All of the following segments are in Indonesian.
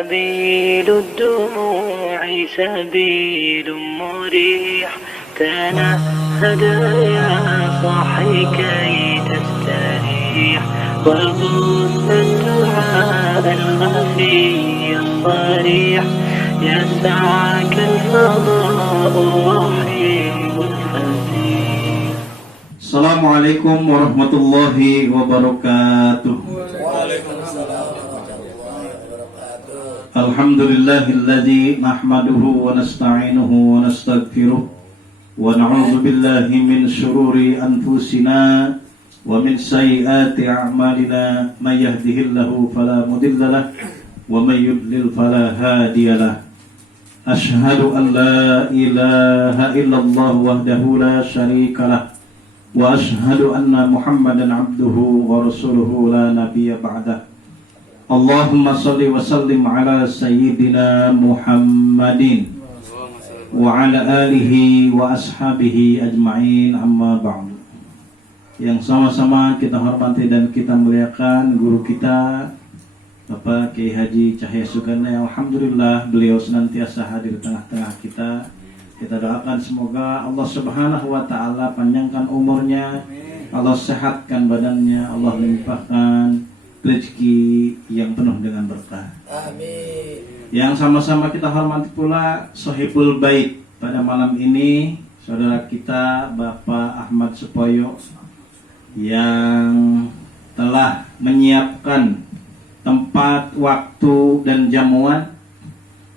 سبيل الدموع سبيل مريح تنهد يا صاحي كي تستريح وبث الدعاء الخفي الصريح يسعك الفضاء الرحيم الفسيح. Assalamualaikum warahmatullahi wabarakatuh. Alhamdulillahilladzi nahmaduhu wa nasta'inuhu wa nastaghfiruh wa na'udzu billahi min syururi anfusina wa min sayyiati a'malina may yahdihillahu fala mudilla lahu wa may yudlil fala hadiyalah. Asyhadu an la ilaha illallah wahdahu la syarikalah wa asyhadu anna Muhammadan abduhu wa rasuluhu la nabiyya ba'dah. Allahumma salli wa sallim ala sayyidina Muhammadin wa ala alihi wa ashabihi ajma'in, amma ba'du. Yang sama-sama kita hormati dan kita muliakan guru kita Bapak Kiai Haji Cahya Sugana. Alhamdulillah beliau senantiasa hadir di tengah-tengah kita. Kita doakan semoga Allah Subhanahu wa taala panjangkan umurnya, Allah sehatkan badannya, Allah limpahkan rezeki yang penuh dengan berkah. Amin. Yang sama-sama kita hormati pula Sohibul Bait pada malam ini, saudara kita Bapak Ahmad Supoyo yang telah menyiapkan tempat, waktu dan jamuan.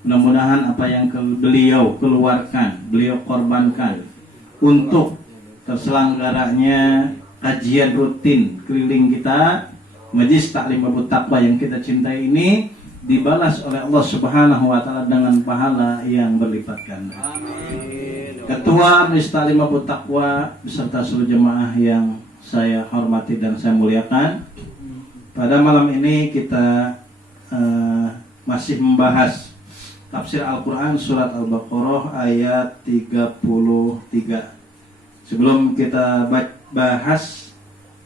Mudah-mudahan apa yang beliau keluarkan, beliau korbankan untuk terselenggaranya kajian rutin keliling kita Majelis Taklim Abu Taqwa yang kita cintai ini dibalas oleh Allah Subhanahu wa taala dengan pahala yang berlipat ganda. Amin. Ketua Majelis Taklim Abu Taqwa beserta seluruh jemaah yang saya hormati dan saya muliakan. Pada malam ini kita masih membahas tafsir Al-Quran surat Al-Baqarah ayat 33. Sebelum kita bahas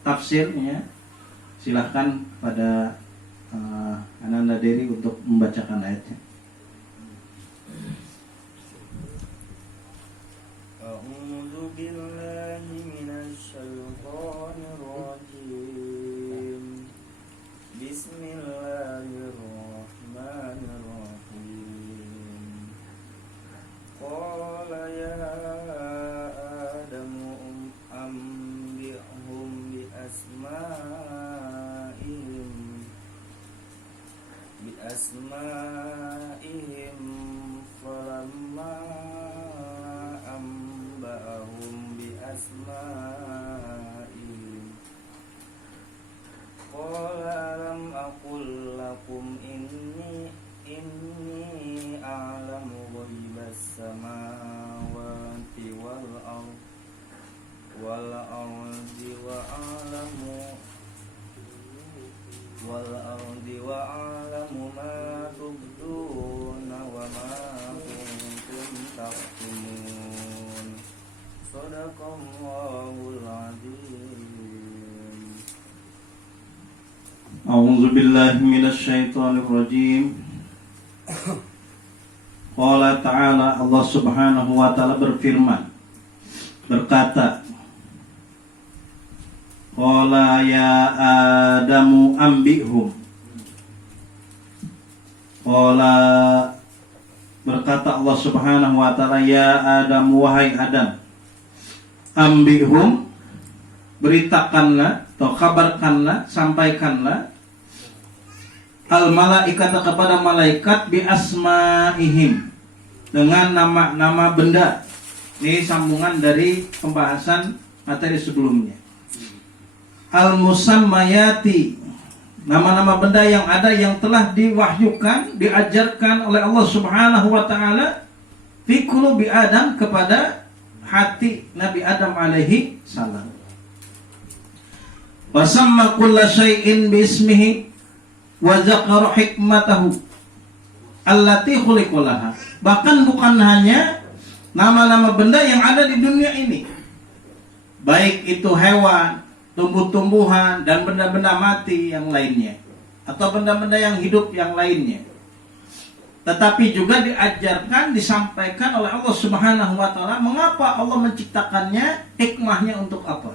tafsirnya, silahkan pada Ananda Dery untuk membacakan ayatnya. A'udzu billahi minasy syaithanir rajim. Bismillahirrahmanirrahim. Qala ya Adamu ambihum bi asma'ihim falamma amba'ahum bi asma'ihim qala lam aqul lakum inni a'lamu ghaibas samawati wal ardi wa a'lamu ma tubduna wa ma kuntum taktumun. Shadaqallahul azim. A'udzu billahi minasy syaithanir rajim. Qala ta'ala, Allah Subhanahu wa taala berfirman, berkata, Qala ya Adamu ambihum. Qala, berkata Allah Subhanahu wa taala, ya Adam, wahai Adam, ambihum, beritakanlah atau kabarkanlah, sampaikanlah al malaikata kepada malaikat bi asmaihim, dengan nama-nama benda. Ini sambungan dari pembahasan materi sebelumnya. Al musammayati, nama-nama benda yang ada yang telah diwahyukan, diajarkan oleh Allah Subhanahu wa taala fi qulubi Adam, kepada hati Nabi Adam alaihi salam. Wa samma kulla syai'in bi ismihi wa dzakara hikmatahu allati khuliqalaha. Bahkan bukan hanya nama-nama benda yang ada di dunia ini, baik itu hewan, tumbuh-tumbuhan, dan benda-benda mati yang lainnya, atau benda-benda yang hidup yang lainnya. Tetapi juga diajarkan, disampaikan oleh Allah Subhanahu wa taala mengapa Allah menciptakannya, hikmahnya untuk apa.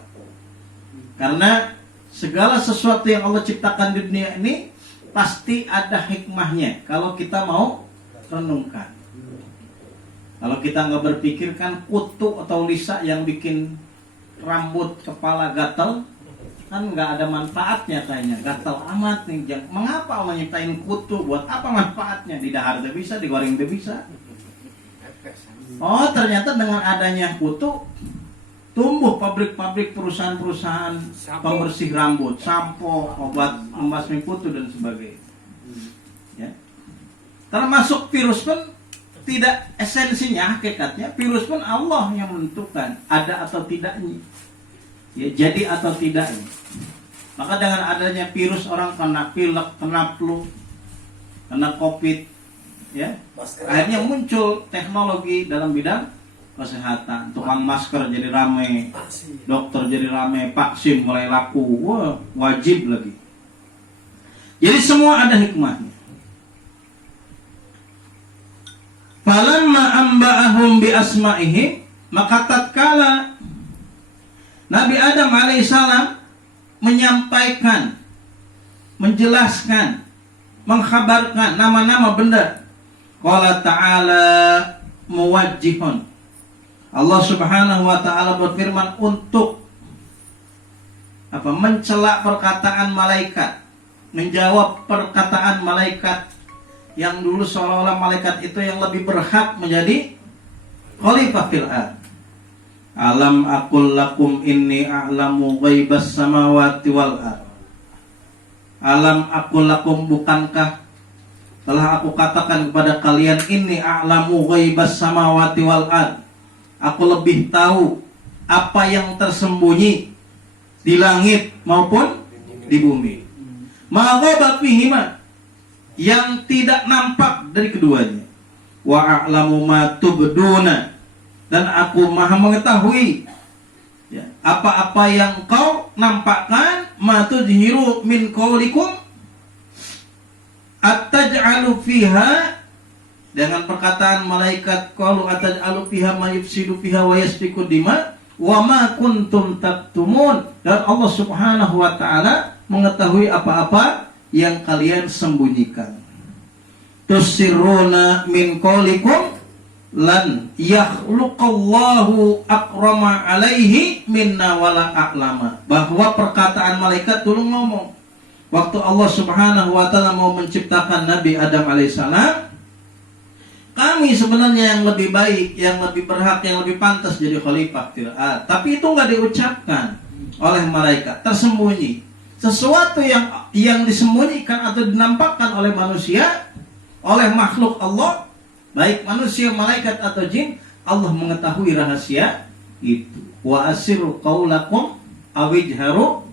Karena segala sesuatu yang Allah ciptakan di dunia ini pasti ada hikmahnya kalau kita mau renungkan. Kalau kita nggak berpikirkan kutu atau lisa yang bikin rambut kepala gatal, kan nggak ada manfaatnya kayaknya. Gatal amat nih. Mengapa Allah nyiptain kutu? Buat apa manfaatnya? Di dahar tidak bisa, digoreng tidak bisa. Oh, ternyata dengan adanya kutu tumbuh pabrik-pabrik, perusahaan-perusahaan pembersih rambut, sampo, obat membasmi kutu dan sebagainya. Ya. Termasuk virus pun tidak esensinya, hakikatnya virus pun Allah yang menentukan ada atau tidaknya, ya jadi atau tidaknya. Maka dengan adanya virus orang kena pilek, kena flu, kena covid, ya akhirnya muncul teknologi dalam bidang kesehatan. Tukang masker jadi rame, dokter jadi rame, vaksin mulai laku, wah wajib lagi. Jadi semua ada hikmahnya. Falamma amba'ahum bi asma'ihim, maka tatkala Nabi Adam alaihissalam menyampaikan, menjelaskan, mengkhabarkan nama-nama benda, qala ta'ala muwajjihun, Allah Subhanahu wa taala berfirman untuk mencela perkataan malaikat, menjawab perkataan malaikat yang dulu seolah-olah malaikat itu yang lebih berhak menjadi khalifah fil ard. Alam aqul lakum inni a'lamu ghaibas samawati wal ard. Alam aqul lakum, bukankah telah aku katakan kepada kalian, inni a'lamu ghaibas samawati wal ard. Aku lebih tahu apa yang tersembunyi di langit maupun di bumi. Ma ghabat fihima, yang tidak nampak dari keduanya. Wa a'lamu ma tubduna, dan aku maha mengetahui ya, apa-apa yang kau nampakkan. Ma tudhiru min qaulikum ataj'alu fiha, dengan perkataan malaikat, qalu ataj'alu fiha ma yufsidu fiha wa yasfiku dima wa ma kuntum taktumun. Dan Allah Subhanahu wa taala mengetahui apa-apa yang kalian sembunyikan. Tusiruna min qaulikum lan yakhluqallahu akrama alaihi minna wala a'lama. Bahwa perkataan malaikat dulu ngomong waktu Allah Subhanahu wa taala mau menciptakan Nabi Adam alaihissalam, kami sebenarnya yang lebih baik, yang lebih berhak, yang lebih pantas jadi khalifah fil ard. Tapi itu nggak diucapkan oleh malaikat, tersembunyi. Sesuatu yang disembunyikan atau dinampakkan oleh manusia, oleh makhluk Allah, baik manusia, malaikat atau jin, Allah mengetahui rahasia itu. Wa asirru qaulakum awijharu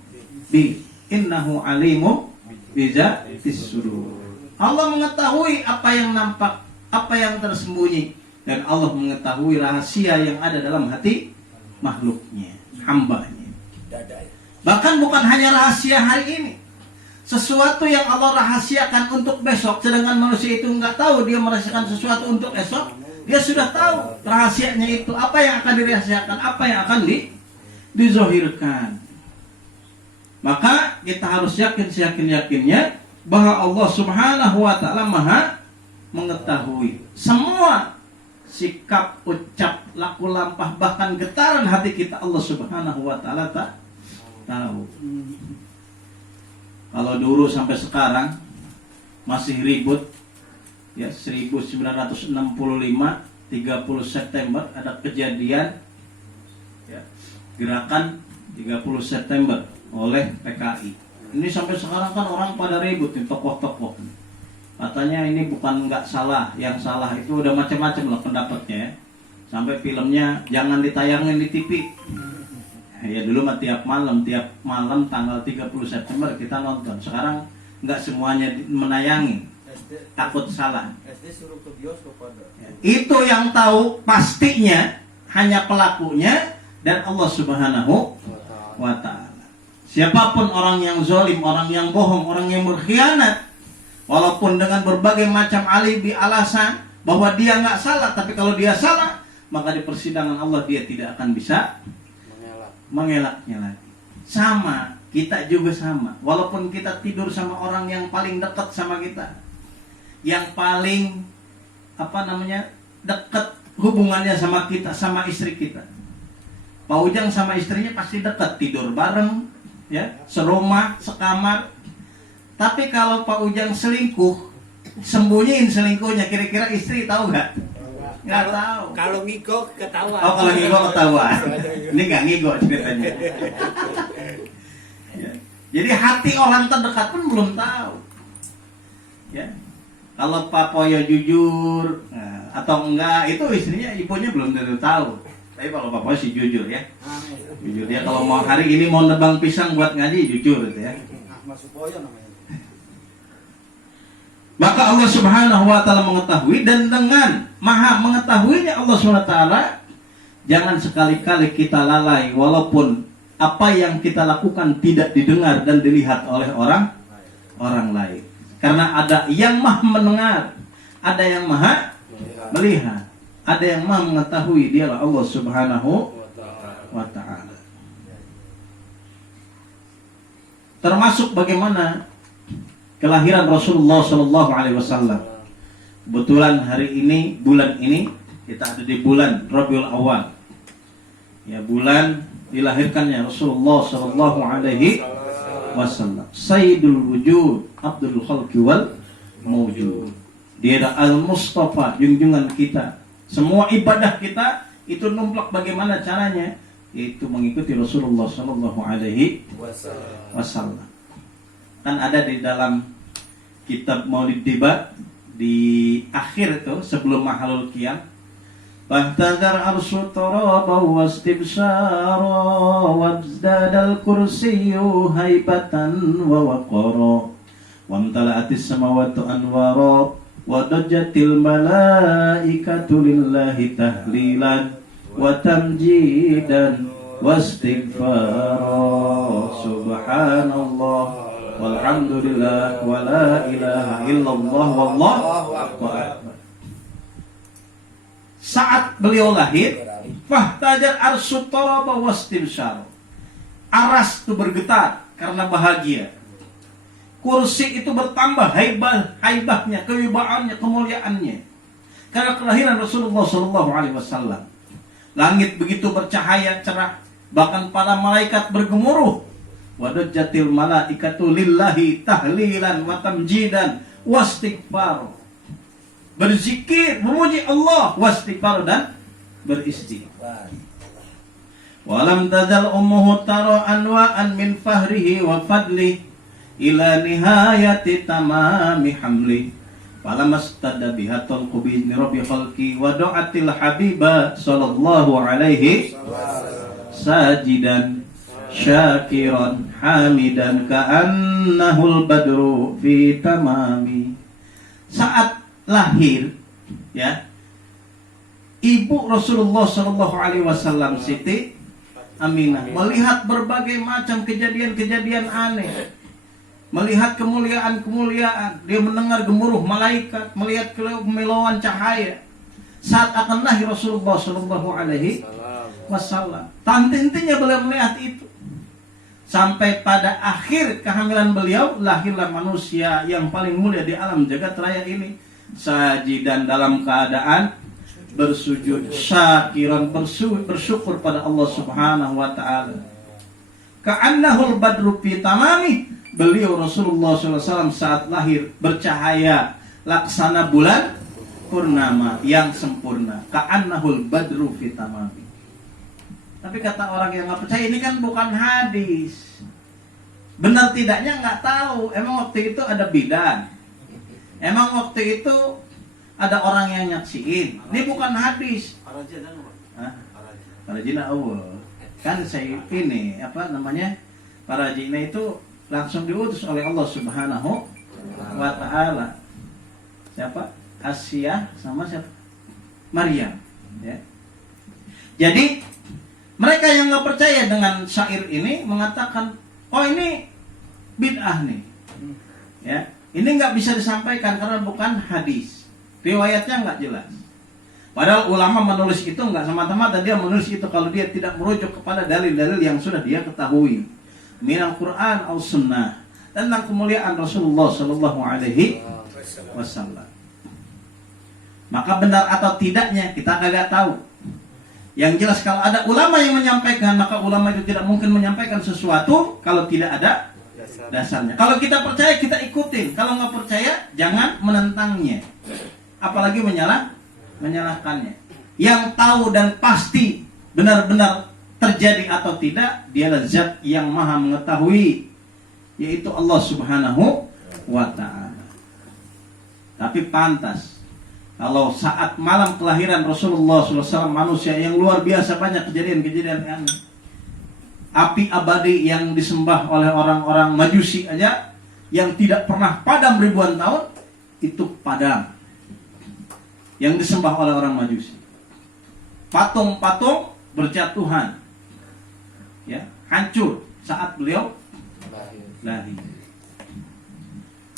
bi innahu alimun bizatis sudur. Allah mengetahui apa yang nampak, apa yang tersembunyi, dan Allah mengetahui rahasia yang ada dalam hati makhluknya, hambanya. Bahkan bukan hanya rahasia hari ini, sesuatu yang Allah rahasiakan untuk besok, sedangkan manusia itu nggak tahu dia merahasiakan sesuatu untuk esok. Dia sudah tahu rahasianya itu, apa yang akan dirahasiakan, apa yang akan dizohirkan. Maka kita harus yakin seyakin-yakinnya bahwa Allah Subhanahu wa taala maha mengetahui semua sikap, ucap, laku lampah, bahkan getaran hati kita. Allah Subhanahu wa taala tak tahu. Kalau dulu sampai sekarang masih ribut ya, 1965 30 September ada kejadian ya, gerakan 30 September oleh PKI. Ini sampai sekarang kan orang pada ribut nih, tokoh-tokoh. Katanya ini bukan nggak salah, yang salah itu udah macam-macam lah pendapatnya ya. Sampai filmnya jangan ditayangin di TV. Ya dulu mah tiap malam tanggal 30 September kita nonton. Sekarang nggak semuanya menayangi, takut salah. Ya, itu yang tahu pastinya hanya pelakunya dan Allah Subhanahu wa taala. Siapapun orang yang zalim, orang yang bohong, orang yang berkhianat, Walaupun dengan berbagai macam alibi alasan bahwa dia nggak salah, tapi kalau dia salah, maka di persidangan Allah dia tidak akan bisa mengelaknya lagi. Sama, kita juga sama. Walaupun kita tidur sama orang yang paling dekat sama kita, yang paling dekat hubungannya sama kita, sama istri kita. Pak Ujang sama istrinya pasti dekat, tidur bareng, ya, serumah, sekamar. Tapi kalau Pak Ujang selingkuh, sembunyiin selingkuhnya, kira-kira istri tahu nggak? Nggak tahu. Kalau ngigo ketawa. Oh, kalau ngigo ketawa. Ini nggak ngigo ceritanya. Ya. Jadi hati orang terdekat pun belum tahu. Ya. Kalau Pak Poyo jujur atau enggak, itu istrinya, ibunya belum tentu tahu. Tapi kalau Pak Poyo sih jujur ya. Jujur dia kalau mau hari ini mau nebang pisang buat ngaji, jujur gitu ya. Mas Poyo namanya. Maka Allah Subhanahu wa taala mengetahui, dan dengan maha mengetahuinya Allah Subhanahu wa taala, jangan sekali-kali kita lalai walaupun apa yang kita lakukan tidak didengar dan dilihat oleh orang lain. Karena ada yang maha mendengar, ada yang maha melihat, ada yang maha mengetahui, dialah Allah Subhanahu wa taala. Termasuk bagaimana kelahiran Rasulullah Shallallahu Alaihi Wasallam. Kebetulan hari ini, bulan ini, kita ada di bulan Rabiul Awal. Ya, bulan dilahirkannya Rasulullah Shallallahu Alaihi Wasallam. Sayyidul Wujud, Abdul Khalqi wal Mawjud. Dia adalah Al-Mustafa, junjungan kita. Semua ibadah kita itu numplak bagaimana caranya? Itu mengikuti Rasulullah Shallallahu Alaihi Wasallam. Kan ada di dalam kitab Maulid Diba di akhir itu sebelum Mahalul Qiyam, Bahtadar arsu taraba wastibsyara wazdadal kursiyu haibatan wa waqara wamtala'atis samawati anwara wadajjatil malaikatu lillahi tahlilan wa tamjidan wastighfara subhanallah walhamdulillah wa la ilaha illallah wallahu akbar. Saat beliau lahir, fahtajar arsut taraba wastimsyar. Aras itu bergetar karena bahagia. Kursi itu bertambah haibahnya, kewibawaannya, kemuliaannya. Karena kelahiran Rasulullah Shallallahu Alaihi Wasallam. Langit begitu bercahaya cerah, bahkan para malaikat bergemuruh. Wadajjatil malaikatu lillahi tahlilan wa tamjidan wastighfar. Berzikir, memuji Allah, wastighfar dan beristighfar. Walam tazal ummuhu tara anwa'an min fahrihi wa fadli ila nihayati tamami hamli. Falamastadda biha talqu bi rabbi khalqi wa du'atil habiba sallallahu alaihi sajidan syakiran hamidan ka'annahul badru fi tamami. Saat lahir, ya, ibu Rasulullah Shallallahu Alaihi Wasallam Siti Aminah melihat berbagai macam kejadian-kejadian aneh, melihat kemuliaan-kemuliaan. Dia mendengar gemuruh malaikat, melihat kemilauan cahaya. Saat akan lahir Rasulullah Shallallahu Alaihi Wasallam, tanti-intinya beliau melihat itu. Sampai pada akhir kehamilan beliau, lahirlah manusia yang paling mulia di alam jagat raya ini. Sajidan, dalam keadaan bersujud, syakiran, bersyukur pada Allah Subhanahu wa taala. Ka'annahul badru fi tamami. Beliau Rasulullah SAW saat lahir bercahaya laksana bulan purnama yang sempurna. Ka'annahul badru fi tamami. Tapi kata orang yang nggak percaya, ini kan bukan hadis. Benar tidaknya nggak tahu. Emang waktu itu ada bidan. Emang waktu itu ada orang yang nyaksiin. Ini bukan hadis. Parajina Allah. Kan saya ini Parajina itu langsung diutus oleh Allah Subhanahu wa taala. Siapa? Asia sama siapa? Maryam. Ya. Jadi mereka yang nggak percaya dengan syair ini mengatakan, oh ini bid'ah nih, ya. Ini nggak bisa disampaikan karena bukan hadis. Riwayatnya nggak jelas. Padahal ulama menulis itu nggak semata-mata dia menulis itu kalau dia tidak merujuk kepada dalil-dalil yang sudah dia ketahui. Minal Quran atau Sunnah tentang kemuliaan Rasulullah Shallallahu Alaihi Wasallam. Maka benar atau tidaknya kita kagak tahu. Yang jelas kalau ada ulama yang menyampaikan, maka ulama itu tidak mungkin menyampaikan sesuatu kalau tidak ada dasarnya. Kalau kita percaya kita ikutin, kalau nggak percaya jangan menentangnya, apalagi menyalahkannya. Yang tahu dan pasti benar-benar terjadi atau tidak, dialah Zat yang Maha mengetahui, yaitu Allah Subhanahu wa Ta'ala. Tapi pantas kalau saat malam kelahiran Rasulullah SAW, manusia yang luar biasa banyak kejadian-kejadian aneh. Api abadi yang disembah oleh orang-orang Majusi aja, yang tidak pernah padam ribuan tahun, itu padam. Yang disembah oleh orang Majusi. Patung-patung berjatuhan, ya, hancur saat beliau lahir.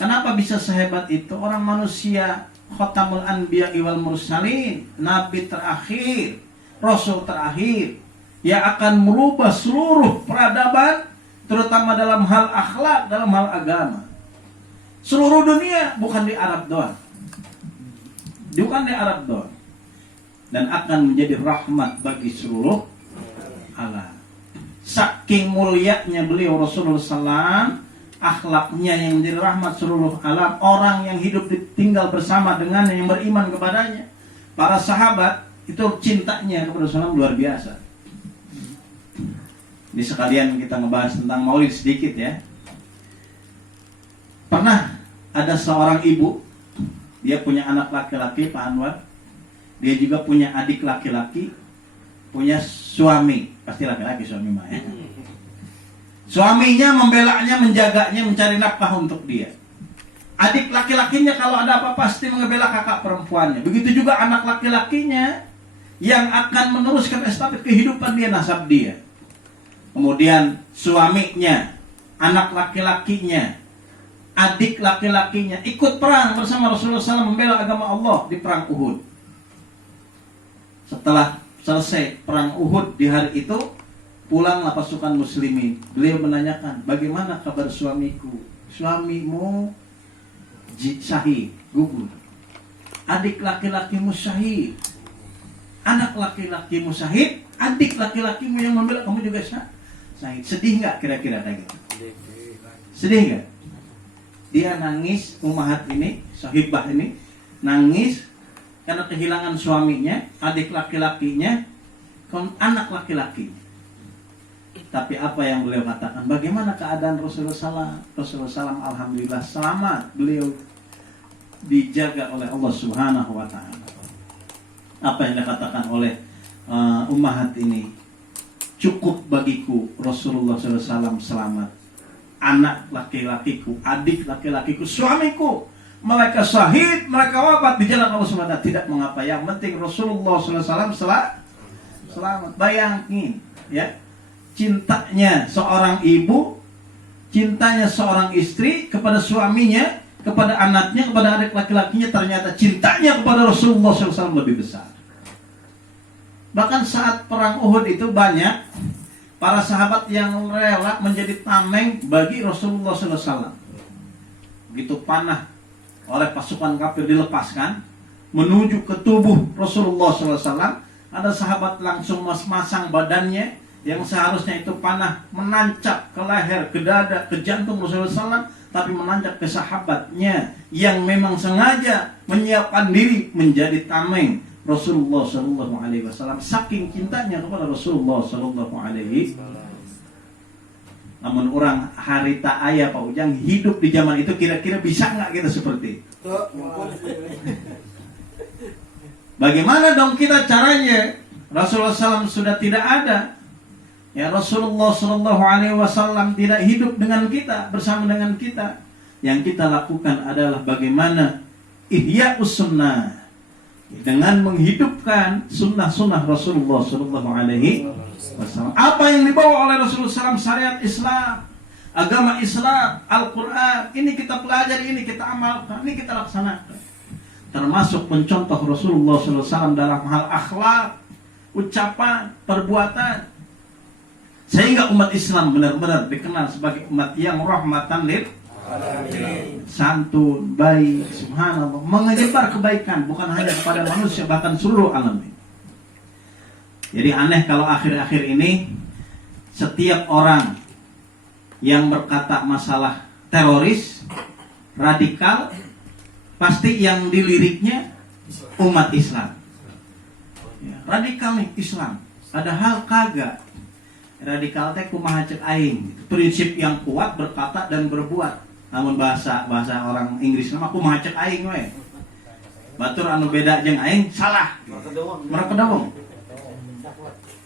Kenapa bisa sehebat itu? Orang manusia Khatamul Anbiya wal Mursalin, Nabi terakhir, Rasul terakhir, yang akan merubah seluruh peradaban, terutama dalam hal akhlak, dalam hal agama. Seluruh dunia, bukan di Arab doang. Bukan di Arab doang. Dan akan menjadi rahmat bagi seluruh alam. Saking mulianya beliau Rasulullah SAW, akhlaknya yang menjadi rahmat seluruh alam. Orang yang hidup tinggal bersama dengannya, yang beriman kepadanya, para sahabat, itu cintanya kepada Rasulullah luar biasa. Ini sekalian kita ngebahas tentang maulid sedikit ya. Pernah ada seorang ibu, dia punya anak laki-laki, Pak Anwar. Dia juga punya adik laki-laki, punya suami, pasti laki-laki suami mah ya. Suaminya membelanya, menjaganya, mencari nafkah untuk dia. Adik laki-lakinya kalau ada apa pasti membela kakak perempuannya. Begitu juga anak laki-lakinya yang akan meneruskan estafet kehidupan dia, nasab dia. Kemudian suaminya, anak laki-lakinya, adik laki-lakinya ikut perang bersama Rasulullah SAW membela agama Allah di perang Uhud. Setelah selesai perang Uhud di hari itu, pulanglah pasukan muslimin. Beliau menanyakan, bagaimana kabar suamiku? Suamimu syahid, gugur. Adik laki-lakimu syahid. Anak laki-lakimu syahid. Adik laki-lakimu yang membela kamu juga syahid. Sedih nggak kira-kira kayak gitu? Sedih nggak? Dia nangis, Ummahat ini, Sahibah ini nangis karena kehilangan suaminya, adik laki-lakinya, anak laki-lakinya. Tapi apa yang beliau katakan? Bagaimana keadaan Rasulullah SAW? Rasulullah SAW alhamdulillah selamat. Beliau dijaga oleh Allah Subhanahu wa Ta'ala. Apa yang dikatakan oleh Ummahat ini? Cukup bagiku Rasulullah SAW selamat. Anak laki-lakiku, adik laki-lakiku, suamiku, mereka syahid, mereka wafat di jalan Allah SWT. Tidak mengapa, yang penting Rasulullah SAW selamat. Bayangin ya, cintanya seorang ibu, cintanya seorang istri kepada suaminya, kepada anaknya, kepada adik laki-lakinya, ternyata cintanya kepada Rasulullah SAW lebih besar. Bahkan saat perang Uhud itu banyak para sahabat yang rela menjadi tameng bagi Rasulullah SAW. Begitu panah oleh pasukan kafir dilepaskan menuju ke tubuh Rasulullah SAW, ada sahabat langsung masang badannya yang seharusnya itu panah menancap ke leher, ke dada, ke jantung Rasulullah SAW, tapi menancap ke sahabatnya yang memang sengaja menyiapkan diri menjadi tameng Rasulullah Sallallahu Alaihi Wasallam, saking cintanya kepada Rasulullah Sallallahu Alaihi Wasallam. Namun orang harita ayah Pak Ujang hidup di zaman itu, kira-kira bisa nggak kita seperti itu? Bagaimana dong kita caranya? Rasulullah SAW sudah tidak ada. Ya, Rasulullah Sallallahu Alaihi Wasallam tidak hidup dengan kita, bersama dengan kita. Yang kita lakukan adalah bagaimana ihya'us sunnah, dengan menghidupkan sunnah-sunnah Rasulullah Sallallahu Alaihi Wasallam. Apa yang dibawa oleh Rasulullah SAW, syariat Islam, Agama Islam, Al-Quran, ini kita pelajari, ini kita amalkan, ini kita laksanakan. Termasuk mencontoh Rasulullah SAW dalam hal akhlak, ucapan, perbuatan. Sehingga umat Islam benar-benar dikenal sebagai umat yang rahmatan lil alamin. Santun, baik, subhanallah, menyebar kebaikan bukan hanya kepada manusia, bahkan seluruh alam. Jadi aneh kalau akhir-akhir ini setiap orang yang berkata masalah teroris, radikal, pasti yang diliriknya umat Islam. Ya, radikal nih Islam, padahal kagak. Radikal teh kumaha cek aing, prinsip yang kuat berkata dan berbuat. Namun bahasa orang Inggris nama kumaha cek aing we. Batur anu beda jeung aing salah. Merekedawong.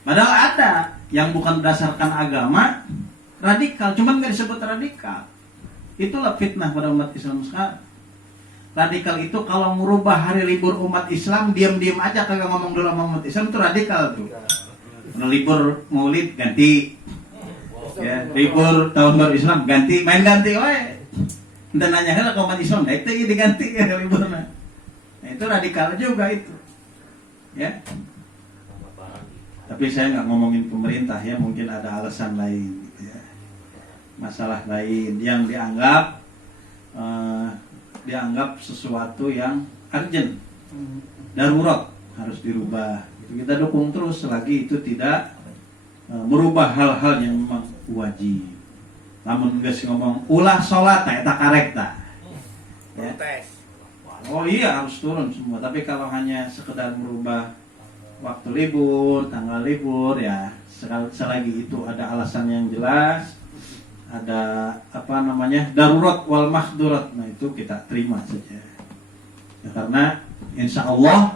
Padahal ada yang bukan berdasarkan agama radikal, cuman nggak disebut radikal. Itulah fitnah pada umat Islam sekarang. Radikal itu kalau merubah hari libur umat Islam, diam-diam aja kagak ngomong dulu sama umat Islam, itu radikal tuh. Libur Maulid ganti, ya, libur tahun baru Islam ganti, main ganti, wae. Dan nanya ke umat Islam, nah itu diganti ya liburnya. Nah, itu radikal juga itu, ya. Tapi saya nggak ngomongin pemerintah ya, mungkin ada alasan lain. Masalah lain yang dianggap sesuatu yang urgent, darurat, harus dirubah. Kita dukung terus selagi itu tidak merubah hal-hal yang memang wajib. Namun nggak sih ngomong ulah sholat tak karek tak. Ya. Oh iya harus turun semua. Tapi kalau hanya sekedar merubah waktu libur, tanggal libur ya, selagi itu ada alasan yang jelas, ada darurat wal mahdurat, nah itu kita terima saja ya, karena insya Allah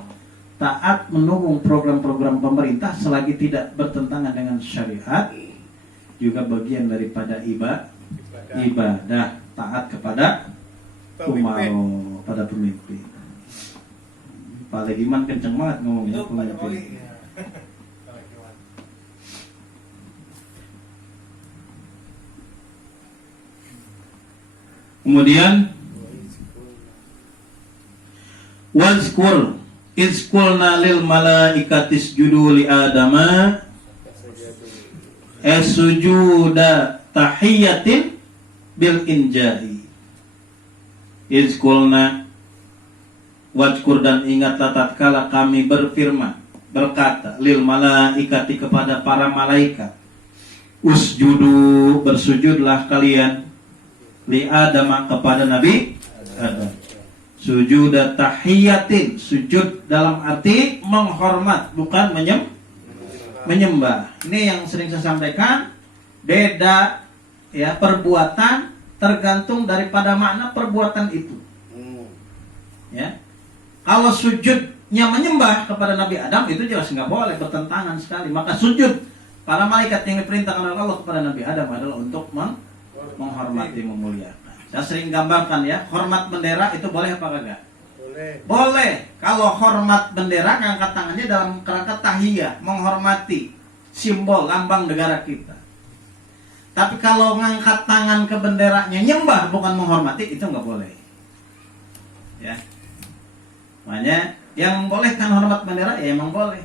taat mendukung program-program pemerintah selagi tidak bertentangan dengan syariat juga bagian daripada ibadah taat kepada umaro, pada pemimpin. Pak Legiman kenceng banget ngomongnya pemimpin. Kemudian wazkur izqulna lil malaikatis judu li adama sujuda tahiyatin bil injahi. Izqulna wazkur, dan ingatlah tatkala kami berfirman, berkata lil malaikati, kepada para malaikat, usjudu, bersujudlah kalian, li Adam, kepada Nabi Adam. Sujud tahiyatin, sujud dalam arti menghormat, bukan menyembah. Ini yang sering saya sampaikan, beda ya, perbuatan tergantung daripada makna perbuatan itu. Ya. Kalau sujudnya menyembah kepada Nabi Adam, itu jelas nggak boleh, bertentangan sekali. Maka sujud para malaikat yang diperintahkan oleh Allah kepada Nabi Adam adalah untuk menghormati, memuliakan. Saya sering gambarkan ya, hormat bendera itu boleh apa enggak? Boleh. Kalau hormat bendera, ngangkat tangannya dalam kerangka tahiyah, menghormati simbol lambang negara kita. Tapi kalau ngangkat tangan ke benderanya nyembah bukan menghormati, itu nggak boleh. Ya. Makanya yang membolehkan hormat bendera ya emang boleh.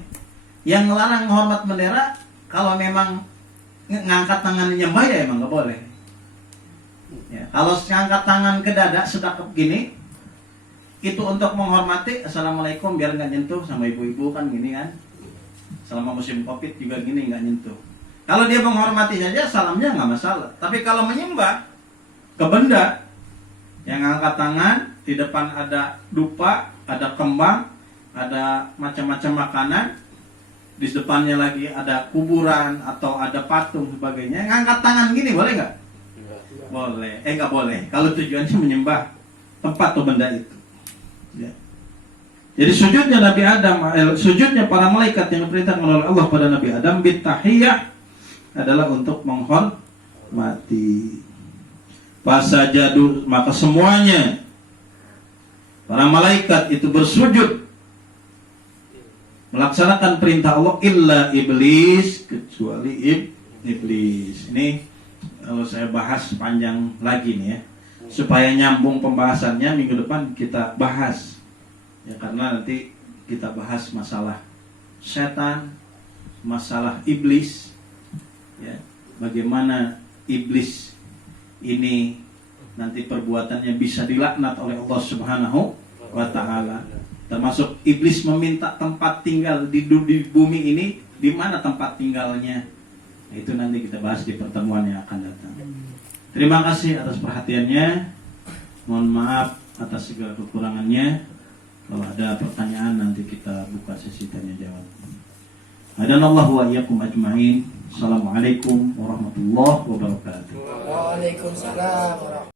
Yang melarang hormat bendera kalau memang ngangkat tangan nyembah ya emang nggak boleh. Ya, kalau ngangkat tangan ke dada sedekap gini, itu untuk menghormati, assalamualaikum, biar nggak nyentuh, sama ibu-ibu kan gini kan. Selama musim Covid juga gini, nggak nyentuh. Kalau dia menghormati saja, salamnya nggak masalah. Tapi kalau menyembah ke benda, yang ngangkat tangan, di depan ada dupa, ada kembang, ada macam-macam makanan, di depannya lagi ada kuburan atau ada patung sebagainya, ngangkat tangan gini boleh nggak? Boleh, nggak boleh. Kalau tujuannya menyembah tempat atau benda itu. Ya. Jadi sujudnya Nabi Adam, sujudnya para malaikat yang diperintahkan oleh Allah pada Nabi Adam bitahiyah adalah untuk menghormati. Fasajadu, maka semuanya para malaikat itu bersujud melaksanakan perintah Allah illa iblis, kecuali iblis. Ini kalau saya bahas panjang lagi nih ya, supaya nyambung pembahasannya minggu depan kita bahas ya, karena nanti kita bahas masalah setan, masalah iblis ya, bagaimana iblis ini nanti perbuatannya bisa dilaknat oleh Allah Subhanahu wa Ta'ala, termasuk iblis meminta tempat tinggal di bumi ini, di mana tempat tinggalnya. Itu nanti kita bahas di pertemuan yang akan datang. Terima kasih atas perhatiannya. Mohon maaf atas segala kekurangannya. Kalau ada pertanyaan nanti kita buka sesi tanya jawab. Hadanallahu wa iyyakum ajmain. Assalamualaikum warahmatullahi wabarakatuh. Waalaikumsalam warahmatullahi wabarakatuh.